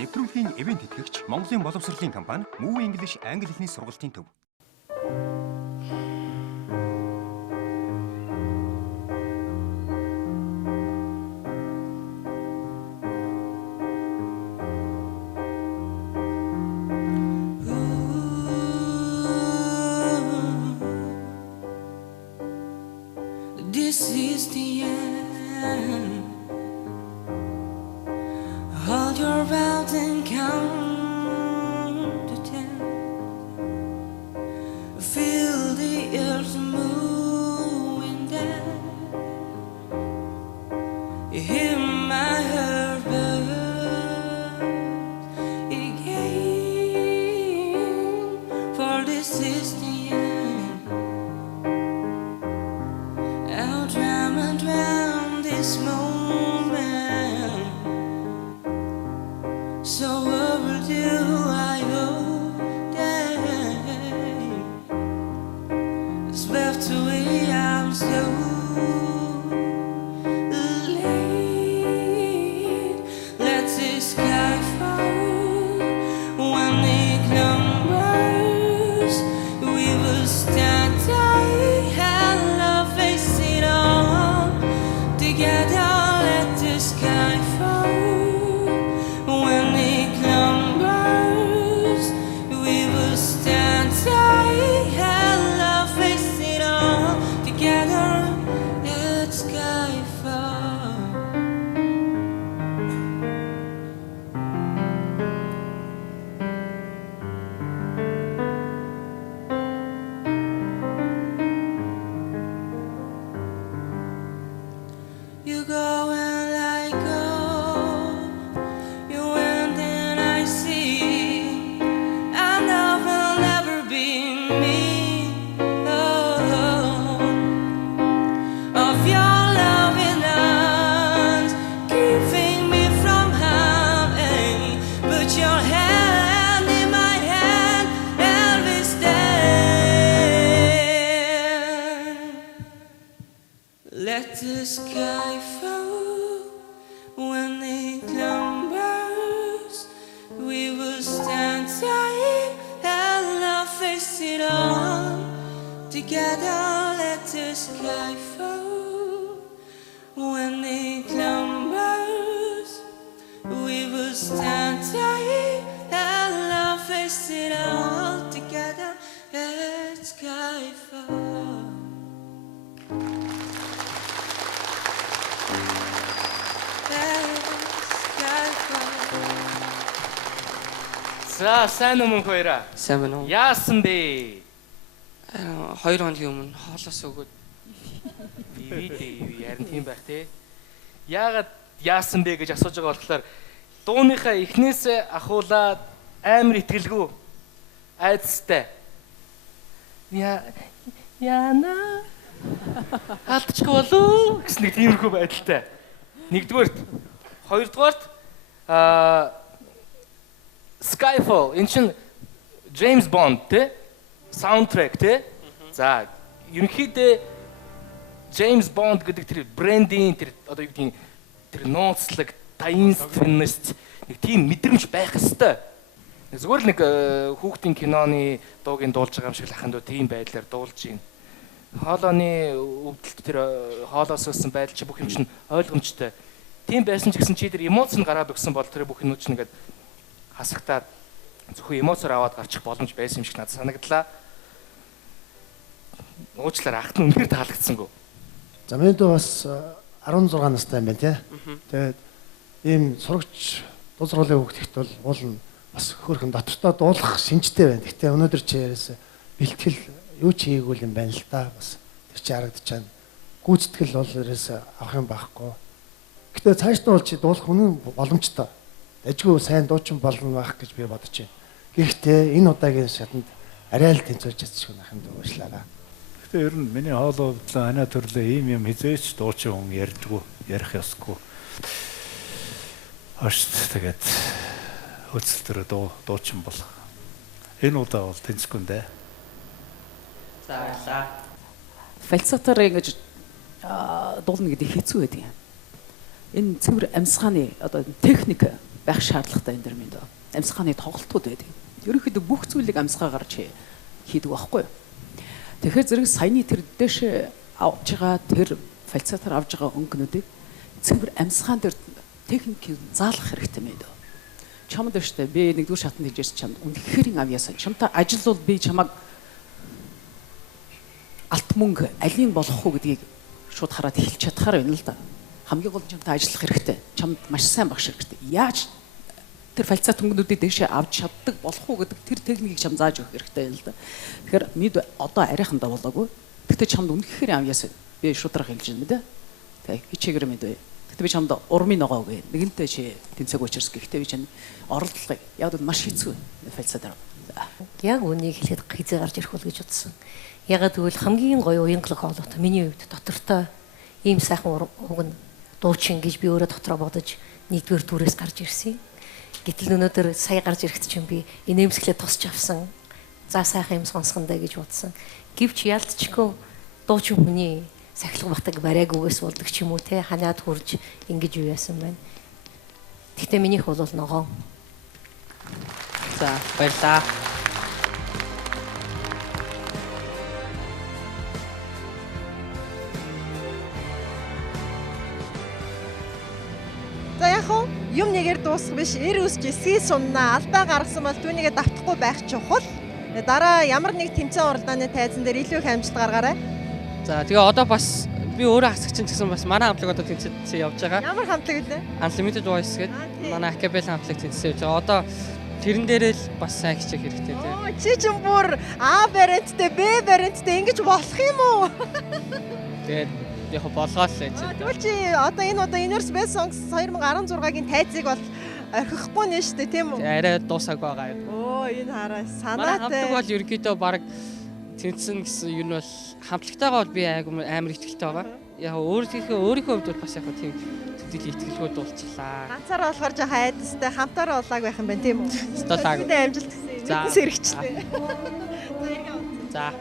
Нэвтрүүлгийн ивент тэтгэгч Монголын боловсролын компани Move English англи хэлний сургалтын төв. This is the end. Hold your breath and count to 10. Feel the earth moving down. You hear my heart burn again. For this is the end. I'll drown this moment. So overdue, I hope that it's left away. I'm so late. Let the sky fall when it numbers. We will stand tight and love face it all together. Let the sky fall. When it numbers, we will stand tight and love face it all together. Let sky fall. You go and I go. You went and I see. I know will never be me. Oh, of your loving arms, keeping me from harm. Put your hand in my hand and we stand. Let the sky fall when it numbers. We will stand tight and love face it all together. Let the sky fall when it numbers. We will stand tight and love face it all together. Let sky fall. За сайн өмнө хоёраа. Сайн байна уу? Яасан бэ? 2 хоногийн өмнө хоолоос өгөөд Ивэ харин тийм байх те. Яагаад яасан бэ гэж асууж байгаа болохоор дууныхаа эхнээсээ ахуулаад амар итгэлгүй айцтай. Яна алдчихгүй болов гэсэн нэг тиймэрхүү байдалтай. Нэгдүгээрт, хоёрдугаарт Skyfall энэ чинь James Bond те саундтрек те. За ерөнхийдөө James Bond гэдэг тэр брендинг тэр одоо юу гэдгийг тэр нууцлаг таинственность нэг тийм мэдрэмж байх ёстой. Зүгээр л нэг хүүхдийн киноны дуугийн дуулж байгаа юм шиг лаханд тийм байдлаар дуулж байна. Хоолойны өвдөлт тэр хоолоос өссөн байдал чи бүх юм чинь ойлгомжтой. Тийм байсан ч гэсэн чи тэр эмоц нь гараад өгсөн бол тэр бүх юмуд чинь ингээд хасагтаад зөвхөн эмоцоор аваад гарчих боломж байсан юм шиг надад санагдлаа. Уучлаарай ахт нь үнээр таалагдсангүй. За миний дүү бас 16 настай юм байна тий. Тэгээд ийм сурагч дуу сургуулийн хүүхдэгт бол уул нь бас хөөрхөн дотортоо дуулах шинжтэй байна. Гэтэ өнөөдөр чи яриас бэлтгэл юу ч хийгээгүй юм байна л да. Бас тэр чи харагдаж байна. Гүйцэтгэл бол ерөөс авах юм байхгүй. Гэтэ цаашдаа бол чи дуулах үнэн боломжтой. Дажгүй сайн дуучин болно байх гэж би бодож байна. Гэхдээ энэ удаагийн шатанд арай л тэнцвэрж чадчих юм ахын дуушлаараа. Гэтэ ер нь миний хоолой өвдлөө анаа төрлөө ийм юм хизээч дуучин хүн ярьдгүй, ярих ёсгүй. Ашт тэгээд хөлсөл төр дуучин бол. Энэ удаа бол тэнцгүй дээ. за. Фальцатаар ингэж дуулна гэдэг хэцүү байдаг юм. Энэ цэвэр амьсгааны одоо техник байх шаардлагатай энэ дэр минь дөө. Амьсгааны тоглолтууд байдаг. Ерөнхийдөө бүх зүйлийг амьсгаа гарч хийдэг байхгүй юу? Тэгэхээр зэрэг саяны тэр дэше авч байгаа тэр фальцатаар авж байгаа өнгөнүүдийг цэвэр амьсгаан дээр техникийг заалгах хэрэгтэй мэд. Чамд өштэй би нэгдүгээр шатанд хийжсэн чамд үнэхээр авьяасан. Чамтай ажил бол би чамаг алт мөнгө алийг болох уу гэдгийг шууд хараад хэлж чадхаар байна л да. Хамгийн гол нь чамтай ажиллах хэрэгтэй. Чамд маш сайн багш хэрэгтэй. Яаж тэр фальцат өнгөнүүдийг дэше авч чаддаг болох уу гэдэг тэр техникийг чам зааж өгөх хэрэгтэй юм л да. Тэгэхээр мэд одоо арайхандаа болоогүй. Гэтэ чамд үнэхээр авьяасан. Би шудрах хэлж байна мэдээ. Тэг хичээгээр мэдээ. Гэтэ би чамд урмын ногоо үгүй. Нэгэнтээ чи тэнцэг учирс гэхдээ би чинь оролдлогыг яг л маш хэцүү фальцатаар. Яг үнийг хэлэхэд хизээ гарч ирэх бол гэж бодсон. Ягаад гэвэл хамгийн гоё уянгалах хоолой миний хувьд доктортой ийм сайхан уг нь дуучин гэж би өөрөө дотроо бодож нэгдүгээр түрээс гарч ирсэн. Гэтэл өнөөдөр сая гарч ирэхэд чинь би инээмсэглээ тусч авсан. За сайхан юм сонсгондоо гэж бодсон. Гэвч ялцчихгүй дуучин хүний сахилга батаг бариагүйгээс болдог ч юм уу те ханаад хурж ингэж юу яасан байна. Гэхдээ минийх бол ногоон. За баярлаа. За яг хөө юм нэгээр дуусах биш эр үсч эсгий суннаа алдаа гаргасан бол түүнийгээ давтахгүй байх чухал. Дараа ямар нэг тэмцээн уралдааны тайзан дээр илүү их амжилт гаргаарай. За тэгээ одоо бас би өөрөө хасагч гэсэн бас манай хамтлаг одоо тэнцээ явж байгаа. Ямар хамтлаг вэ? Unlimited Voice гэдэг манай акапел хамтлаг тэнцээ явж байгаа. Одоо тэрэн дээрээ л бас сайн хичээх хэрэгтэй тийм. Чи ч бүр А баренттэй Б баренттэй ингэж болох юм уу? Тэгээд яг болгоол л гэж. Тэгвэл чи одоо энэ Universe Best Songs 2016-гийн тайзыг бол орхихгүй нэ шүү дээ тийм үү? Арай дуусаагүй байгаа юм. Энэ хараа Манай санаатай. хамтлаг бол ерөнхийдөө баг тэнцэн гэсэн юм бол хамтлагтайгаа бол би амар ихтэй байгаа. Яг өөрийнхөө хувьд бол бас яг тийм төдийл итгэлгүй дуулчлаа. Ганцаараа болохоор жоо хайдастай хамтаараа улааг байх юм байна тийм үү? Столаг. Амжилт гэсэн. Мэдээс хэрэгчлээ. За.